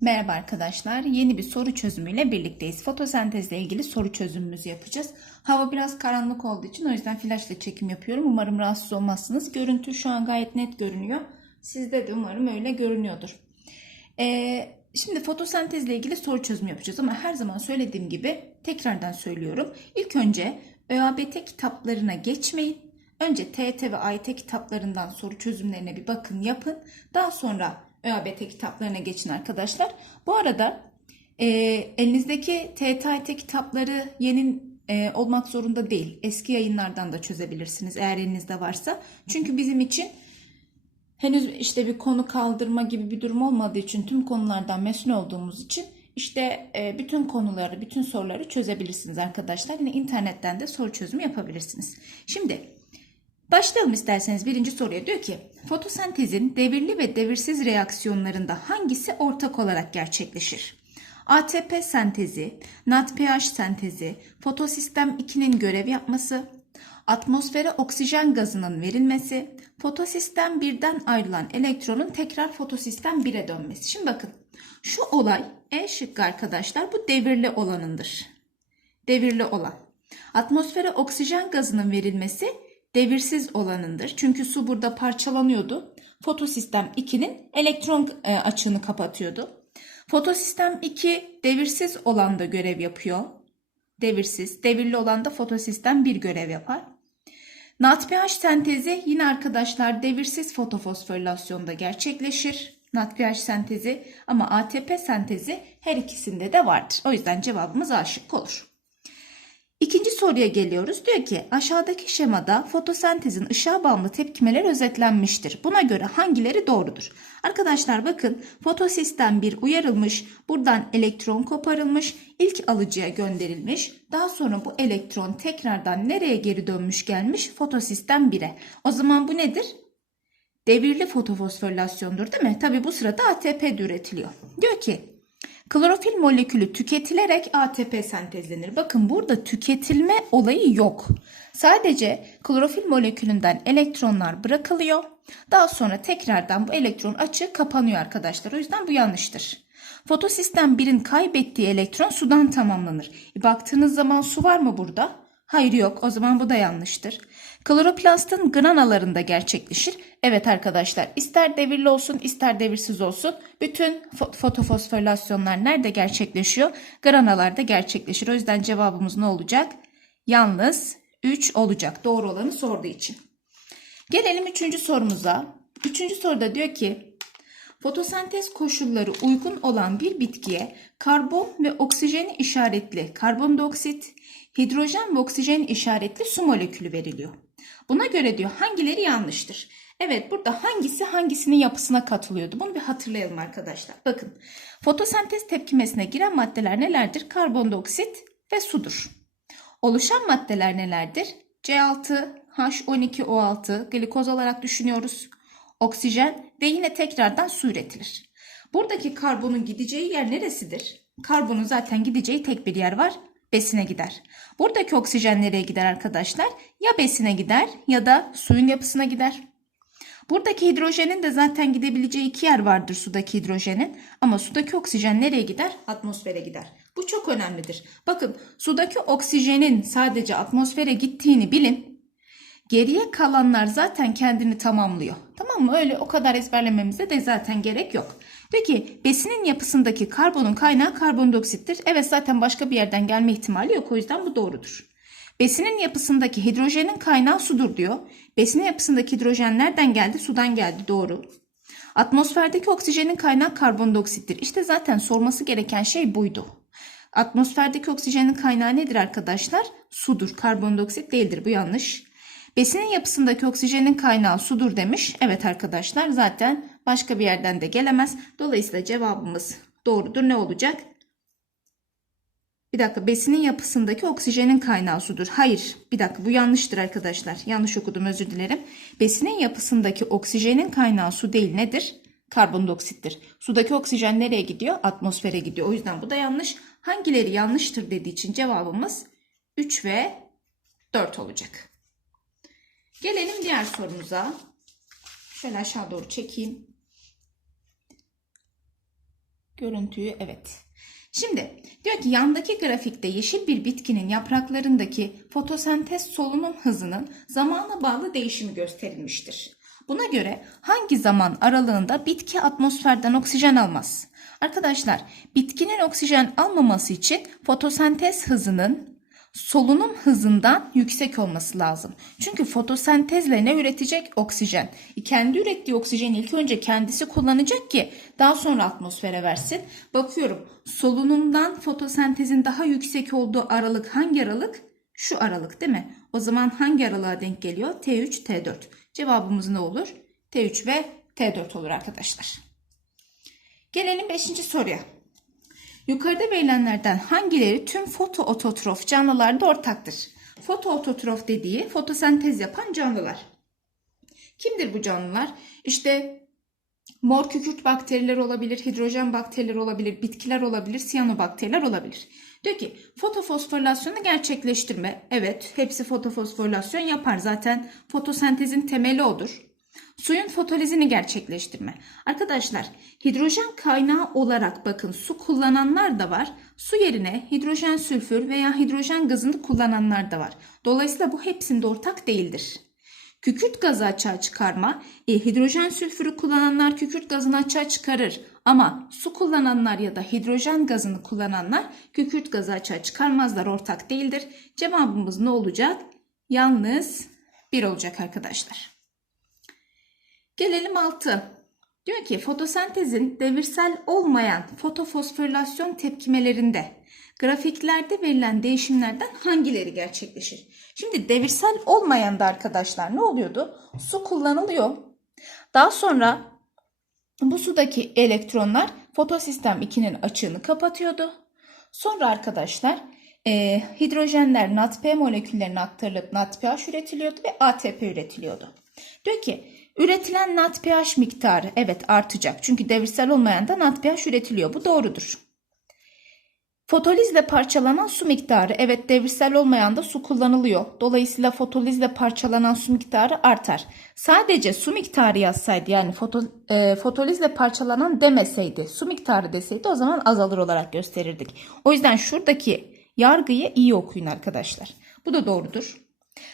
Merhaba arkadaşlar. Yeni bir soru çözümüyle birlikteyiz. Fotosentezle ilgili soru çözümümüzü yapacağız. Hava biraz karanlık olduğu için o yüzden flaşla çekim yapıyorum. Umarım rahatsız olmazsınız. Görüntü şu an gayet net görünüyor. Sizde de umarım öyle görünüyordur. Ee, şimdi fotosentezle ilgili soru çözümü yapacağız ama her zaman söylediğim gibi tekrardan söylüyorum. İlk önce ÖABT kitaplarına geçmeyin. Önce TET ve AYT kitaplarından soru çözümlerine bir bakın yapın. Daha sonra ÖABT kitaplarına geçin arkadaşlar. Bu arada e, elinizdeki TET AYT kitapları yeni e, olmak zorunda değil. Eski yayınlardan da çözebilirsiniz eğer elinizde varsa. Çünkü bizim için henüz işte bir konu kaldırma gibi bir durum olmadığı için tüm konulardan mesul olduğumuz için işte e, bütün konuları, bütün soruları çözebilirsiniz arkadaşlar. Yine internetten de soru çözümü yapabilirsiniz. Şimdi başlayalım isterseniz birinci soruya. Diyor ki fotosentezin devirli ve devirsiz reaksiyonlarında hangisi ortak olarak gerçekleşir? ATP sentezi, NADPH sentezi, fotosistem 2'nin görev yapması, atmosfere oksijen gazının verilmesi, fotosistem 1'den ayrılan elektronun tekrar fotosistem 1'e dönmesi. Şimdi bakın şu olay E şıkkı arkadaşlar bu devirli olanındır. Devirli olan. Atmosfere oksijen gazının verilmesi devirsiz olanındır. Çünkü su burada parçalanıyordu. Fotosistem 2'nin elektron e, açığını kapatıyordu. Fotosistem 2 devirsiz olan da görev yapıyor. Devirsiz. Devirli olan da fotosistem 1 görev yapar. NADPH sentezi yine arkadaşlar devirsiz fotofosforilasyonda gerçekleşir. NADPH sentezi ama ATP sentezi her ikisinde de vardır. O yüzden cevabımız A şıkkı olur. İkinci soruya geliyoruz. Diyor ki aşağıdaki şemada fotosentezin ışığa bağımlı tepkimeler özetlenmiştir. Buna göre hangileri doğrudur? Arkadaşlar bakın fotosistem 1 uyarılmış. Buradan elektron koparılmış. ilk alıcıya gönderilmiş. Daha sonra bu elektron tekrardan nereye geri dönmüş gelmiş? Fotosistem 1'e. O zaman bu nedir? Devirli fotofosforilasyondur değil mi? Tabi bu sırada ATP de üretiliyor. Diyor ki Klorofil molekülü tüketilerek ATP sentezlenir. Bakın burada tüketilme olayı yok. Sadece klorofil molekülünden elektronlar bırakılıyor. Daha sonra tekrardan bu elektron açığı kapanıyor arkadaşlar. O yüzden bu yanlıştır. Fotosistem 1'in kaybettiği elektron sudan tamamlanır. E, baktığınız zaman su var mı burada? Hayır yok. O zaman bu da yanlıştır. Kloroplastın granalarında gerçekleşir. Evet arkadaşlar ister devirli olsun ister devirsiz olsun bütün fotofosforilasyonlar nerede gerçekleşiyor? Granalarda gerçekleşir. O yüzden cevabımız ne olacak? Yalnız 3 olacak. Doğru olanı sorduğu için. Gelelim üçüncü sorumuza. Üçüncü soruda diyor ki fotosentez koşulları uygun olan bir bitkiye karbon ve oksijeni işaretli karbondioksit, hidrojen ve oksijen işaretli su molekülü veriliyor. Buna göre diyor hangileri yanlıştır? Evet burada hangisi hangisinin yapısına katılıyordu? Bunu bir hatırlayalım arkadaşlar. Bakın fotosentez tepkimesine giren maddeler nelerdir? Karbondioksit ve sudur. Oluşan maddeler nelerdir? C6, H12O6 glikoz olarak düşünüyoruz. Oksijen ve yine tekrardan su üretilir. Buradaki karbonun gideceği yer neresidir? Karbonun zaten gideceği tek bir yer var besine gider. Buradaki oksijen nereye gider arkadaşlar? Ya besine gider ya da suyun yapısına gider. Buradaki hidrojenin de zaten gidebileceği iki yer vardır sudaki hidrojenin. Ama sudaki oksijen nereye gider? Atmosfere gider. Bu çok önemlidir. Bakın sudaki oksijenin sadece atmosfere gittiğini bilin. Geriye kalanlar zaten kendini tamamlıyor. Tamam mı? Öyle o kadar ezberlememize de zaten gerek yok. Peki besinin yapısındaki karbonun kaynağı karbondioksittir. Evet zaten başka bir yerden gelme ihtimali yok o yüzden bu doğrudur. Besinin yapısındaki hidrojenin kaynağı sudur diyor. Besinin yapısındaki hidrojen nereden geldi? Sudan geldi doğru. Atmosferdeki oksijenin kaynağı karbondioksittir. İşte zaten sorması gereken şey buydu. Atmosferdeki oksijenin kaynağı nedir arkadaşlar? Sudur. Karbondioksit değildir. Bu yanlış. Besinin yapısındaki oksijenin kaynağı sudur demiş. Evet arkadaşlar zaten başka bir yerden de gelemez. Dolayısıyla cevabımız doğrudur. Ne olacak? Bir dakika besinin yapısındaki oksijenin kaynağı sudur. Hayır bir dakika bu yanlıştır arkadaşlar. Yanlış okudum özür dilerim. Besinin yapısındaki oksijenin kaynağı su değil nedir? Karbondioksittir. Sudaki oksijen nereye gidiyor? Atmosfere gidiyor. O yüzden bu da yanlış. Hangileri yanlıştır dediği için cevabımız 3 ve 4 olacak. Gelelim diğer sorumuza. Şöyle aşağı doğru çekeyim. Görüntüyü evet. Şimdi diyor ki yandaki grafikte yeşil bir bitkinin yapraklarındaki fotosentez solunum hızının zamana bağlı değişimi gösterilmiştir. Buna göre hangi zaman aralığında bitki atmosferden oksijen almaz? Arkadaşlar bitkinin oksijen almaması için fotosentez hızının solunum hızından yüksek olması lazım. Çünkü fotosentezle ne üretecek? Oksijen. E, Kendi ürettiği oksijeni ilk önce kendisi kullanacak ki daha sonra atmosfere versin. Bakıyorum solunumdan fotosentezin daha yüksek olduğu aralık hangi aralık? Şu aralık değil mi? O zaman hangi aralığa denk geliyor? T3, T4. Cevabımız ne olur? T3 ve T4 olur arkadaşlar. Gelelim 5. soruya. Yukarıda verilenlerden hangileri tüm fotoototrof canlılarda ortaktır? Fotoototrof dediği fotosentez yapan canlılar. Kimdir bu canlılar? İşte mor kükürt bakteriler olabilir, hidrojen bakteriler olabilir, bitkiler olabilir, siyanobakteriler olabilir. Diyor ki fotofosforilasyonu gerçekleştirme. Evet hepsi fotofosforilasyon yapar. Zaten fotosentezin temeli odur. Suyun fotolizini gerçekleştirme. Arkadaşlar hidrojen kaynağı olarak bakın su kullananlar da var. Su yerine hidrojen sülfür veya hidrojen gazını kullananlar da var. Dolayısıyla bu hepsinde ortak değildir. Kükürt gazı açığa çıkarma. E, hidrojen sülfürü kullananlar kükürt gazını açığa çıkarır. Ama su kullananlar ya da hidrojen gazını kullananlar kükürt gazı açığa çıkarmazlar. Ortak değildir. Cevabımız ne olacak? Yalnız 1 olacak arkadaşlar. Gelelim 6. Diyor ki fotosentezin devirsel olmayan fotofosforilasyon tepkimelerinde grafiklerde verilen değişimlerden hangileri gerçekleşir? Şimdi devirsel olmayan da arkadaşlar ne oluyordu? Su kullanılıyor. Daha sonra bu sudaki elektronlar fotosistem 2'nin açığını kapatıyordu. Sonra arkadaşlar e, hidrojenler NADP moleküllerine aktarılıp NADPH üretiliyordu ve ATP üretiliyordu. Diyor ki üretilen NADPH miktarı evet artacak. Çünkü devirsel olmayan da NADPH üretiliyor. Bu doğrudur. Fotolizle parçalanan su miktarı evet devirsel olmayan da su kullanılıyor. Dolayısıyla fotolizle parçalanan su miktarı artar. Sadece su miktarı yazsaydı yani foto, e, fotolizle parçalanan demeseydi su miktarı deseydi o zaman azalır olarak gösterirdik. O yüzden şuradaki yargıyı iyi okuyun arkadaşlar. Bu da doğrudur.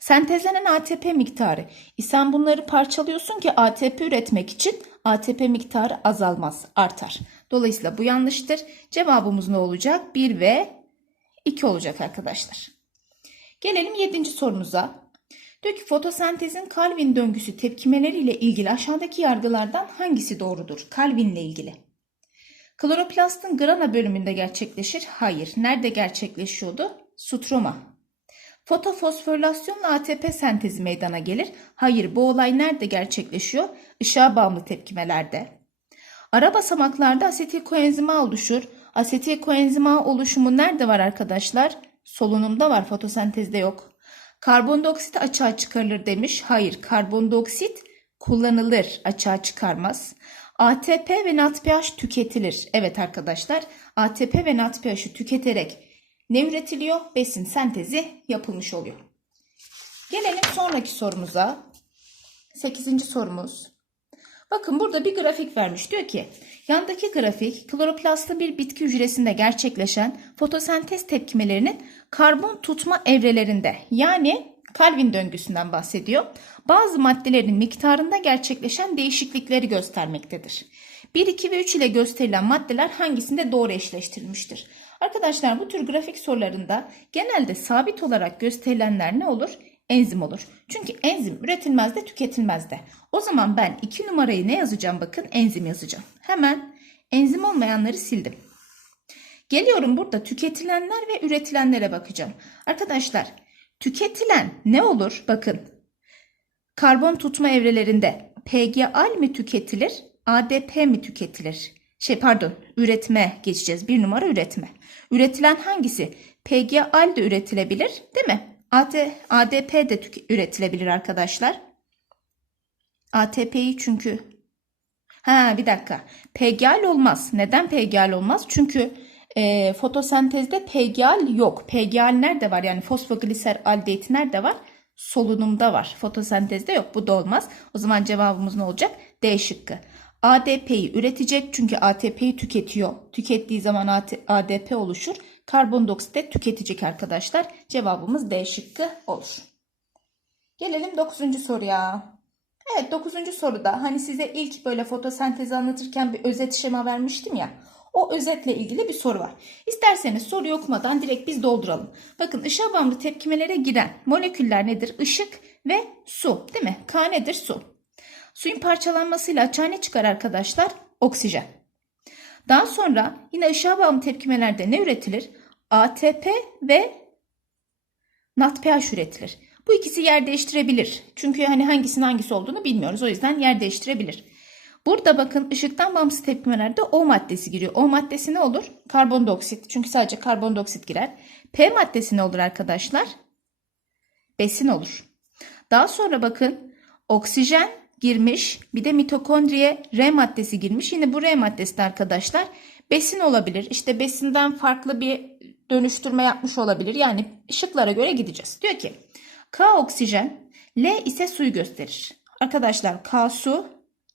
Sentezlenen ATP miktarı. E sen bunları parçalıyorsun ki ATP üretmek için ATP miktarı azalmaz, artar. Dolayısıyla bu yanlıştır. Cevabımız ne olacak? 1 ve 2 olacak arkadaşlar. Gelelim 7. sorumuza. Diyor ki fotosentezin Calvin döngüsü tepkimeleriyle ilgili aşağıdaki yargılardan hangisi doğrudur? Calvin ile ilgili. Kloroplastın grana bölümünde gerçekleşir. Hayır. Nerede gerçekleşiyordu? Sutroma. Fotofosforilasyonla ATP sentezi meydana gelir. Hayır bu olay nerede gerçekleşiyor? Işığa bağımlı tepkimelerde. Ara basamaklarda asetil koenzima oluşur. Asetil koenzima oluşumu nerede var arkadaşlar? Solunumda var, fotosentezde yok. Karbondioksit açığa çıkarılır demiş. Hayır, karbondioksit kullanılır, açığa çıkarmaz. ATP ve NADPH tüketilir. Evet arkadaşlar, ATP ve NADPH'ı tüketerek ne üretiliyor? Besin sentezi yapılmış oluyor. Gelelim sonraki sorumuza. 8. sorumuz. Bakın burada bir grafik vermiş. Diyor ki yandaki grafik kloroplastlı bir bitki hücresinde gerçekleşen fotosentez tepkimelerinin karbon tutma evrelerinde yani Calvin döngüsünden bahsediyor. Bazı maddelerin miktarında gerçekleşen değişiklikleri göstermektedir. 1, 2 ve 3 ile gösterilen maddeler hangisinde doğru eşleştirilmiştir? Arkadaşlar bu tür grafik sorularında genelde sabit olarak gösterilenler ne olur? Enzim olur. Çünkü enzim üretilmez de tüketilmez de. O zaman ben 2 numarayı ne yazacağım bakın? Enzim yazacağım. Hemen enzim olmayanları sildim. Geliyorum burada tüketilenler ve üretilenlere bakacağım. Arkadaşlar tüketilen ne olur? Bakın karbon tutma evrelerinde PGAL mi tüketilir? ADP mi tüketilir? Şey pardon üretme geçeceğiz. Bir numara üretme. Üretilen hangisi? PGAL de üretilebilir değil mi? AT, ADP de üretilebilir arkadaşlar. ATP'yi çünkü Ha bir dakika. PGAL olmaz. Neden PGAL olmaz? Çünkü e, fotosentezde PGAL yok. PGAL nerede var? Yani fosfogliser aldehit nerede var? Solunumda var. Fotosentezde yok. Bu da olmaz. O zaman cevabımız ne olacak? D şıkkı. ADP'yi üretecek çünkü ATP'yi tüketiyor. Tükettiği zaman ADP oluşur. Karbondioksit de tüketecek arkadaşlar. Cevabımız D şıkkı olur. Gelelim 9. soruya. Evet 9. soruda hani size ilk böyle fotosentezi anlatırken bir özet şema vermiştim ya. O özetle ilgili bir soru var. İsterseniz soruyu okumadan direkt biz dolduralım. Bakın ışığa bağımlı tepkimelere giren moleküller nedir? Işık ve su değil mi? K nedir? Su. Suyun parçalanmasıyla açığa ne çıkar arkadaşlar? Oksijen. Daha sonra yine ışığa bağımlı tepkimelerde ne üretilir? ATP ve NADPH üretilir. Bu ikisi yer değiştirebilir. Çünkü hani hangisinin hangisi olduğunu bilmiyoruz. O yüzden yer değiştirebilir. Burada bakın ışıktan bağımsız tepkimelerde O maddesi giriyor. O maddesi ne olur? Karbondioksit. Çünkü sadece karbondioksit girer. P maddesi ne olur arkadaşlar? Besin olur. Daha sonra bakın oksijen girmiş. Bir de mitokondriye R maddesi girmiş. Yine bu R maddesi de arkadaşlar besin olabilir. İşte besinden farklı bir dönüştürme yapmış olabilir. Yani ışıklara göre gideceğiz. Diyor ki K oksijen, L ise suyu gösterir. Arkadaşlar K su,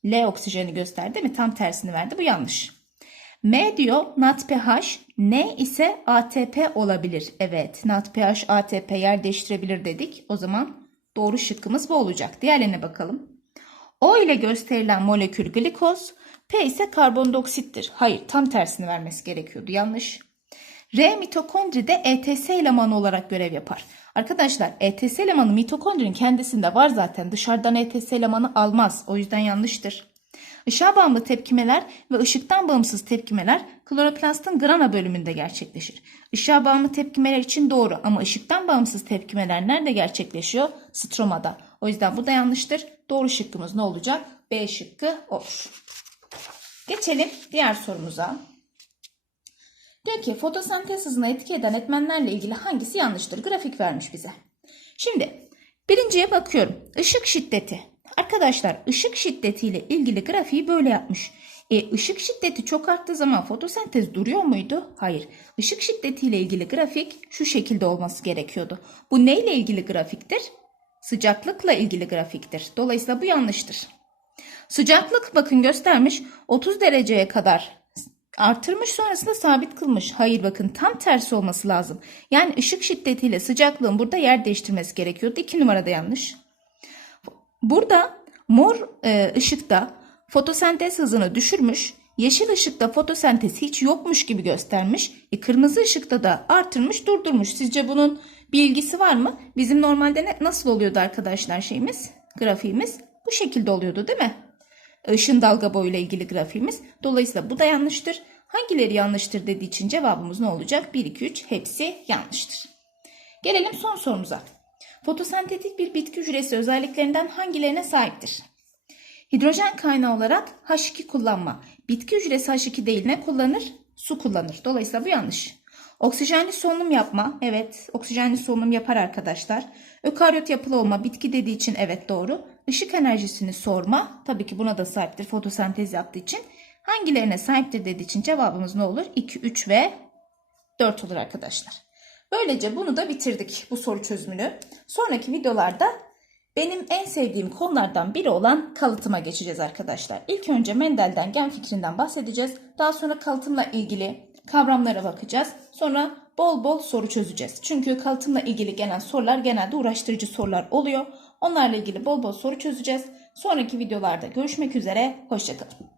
L oksijeni gösterdi mi? Tam tersini verdi. Bu yanlış. M diyor NADPH, N ise ATP olabilir. Evet NADPH ATP yer değiştirebilir dedik. O zaman doğru şıkkımız bu olacak. Diğerlerine bakalım. O ile gösterilen molekül glikoz, P ise karbondioksittir. Hayır tam tersini vermesi gerekiyordu. Yanlış. R mitokondride ETS elemanı olarak görev yapar. Arkadaşlar ETS elemanı mitokondrinin kendisinde var zaten. Dışarıdan ETS elemanı almaz. O yüzden yanlıştır. Işığa bağımlı tepkimeler ve ışıktan bağımsız tepkimeler kloroplastın grana bölümünde gerçekleşir. Işığa bağımlı tepkimeler için doğru ama ışıktan bağımsız tepkimeler nerede gerçekleşiyor? Stromada. O yüzden bu da yanlıştır. Doğru şıkkımız ne olacak? B şıkkı olur. Geçelim diğer sorumuza. Diyor ki fotosentez hızına etki eden etmenlerle ilgili hangisi yanlıştır? Grafik vermiş bize. Şimdi birinciye bakıyorum. Işık şiddeti. Arkadaşlar ışık şiddetiyle ilgili grafiği böyle yapmış. E, ışık şiddeti çok arttığı zaman fotosentez duruyor muydu? Hayır. Işık şiddetiyle ilgili grafik şu şekilde olması gerekiyordu. Bu neyle ilgili grafiktir? Sıcaklıkla ilgili grafiktir. Dolayısıyla bu yanlıştır. Sıcaklık bakın göstermiş 30 dereceye kadar artırmış sonrasında sabit kılmış. Hayır bakın tam tersi olması lazım. Yani ışık şiddetiyle sıcaklığın burada yer değiştirmesi gerekiyordu. 2 numarada yanlış. Burada mor e, ışıkta fotosentez hızını düşürmüş. Yeşil ışıkta fotosentez hiç yokmuş gibi göstermiş. E, kırmızı ışıkta da artırmış durdurmuş. Sizce bunun bir ilgisi var mı? Bizim normalde ne, nasıl oluyordu arkadaşlar şeyimiz? Grafiğimiz bu şekilde oluyordu değil mi? Işın dalga boyuyla ilgili grafiğimiz. Dolayısıyla bu da yanlıştır. Hangileri yanlıştır dediği için cevabımız ne olacak? 1, 2, 3 hepsi yanlıştır. Gelelim son sorumuza. Fotosentetik bir bitki hücresi özelliklerinden hangilerine sahiptir? Hidrojen kaynağı olarak H2 kullanma. Bitki hücresi H2 değil ne kullanır? Su kullanır. Dolayısıyla bu yanlış. Oksijenli solunum yapma. Evet, oksijenli solunum yapar arkadaşlar. Ökaryot yapılı olma bitki dediği için evet doğru. Işık enerjisini sorma. Tabii ki buna da sahiptir fotosentez yaptığı için. Hangilerine sahiptir dediği için cevabımız ne olur? 2, 3 ve 4 olur arkadaşlar. Böylece bunu da bitirdik bu soru çözümünü. Sonraki videolarda benim en sevdiğim konulardan biri olan kalıtıma geçeceğiz arkadaşlar. İlk önce Mendel'den gen fikrinden bahsedeceğiz. Daha sonra kalıtımla ilgili kavramlara bakacağız. Sonra bol bol soru çözeceğiz. Çünkü kalıtımla ilgili gelen sorular genelde uğraştırıcı sorular oluyor. Onlarla ilgili bol bol soru çözeceğiz. Sonraki videolarda görüşmek üzere. Hoşçakalın.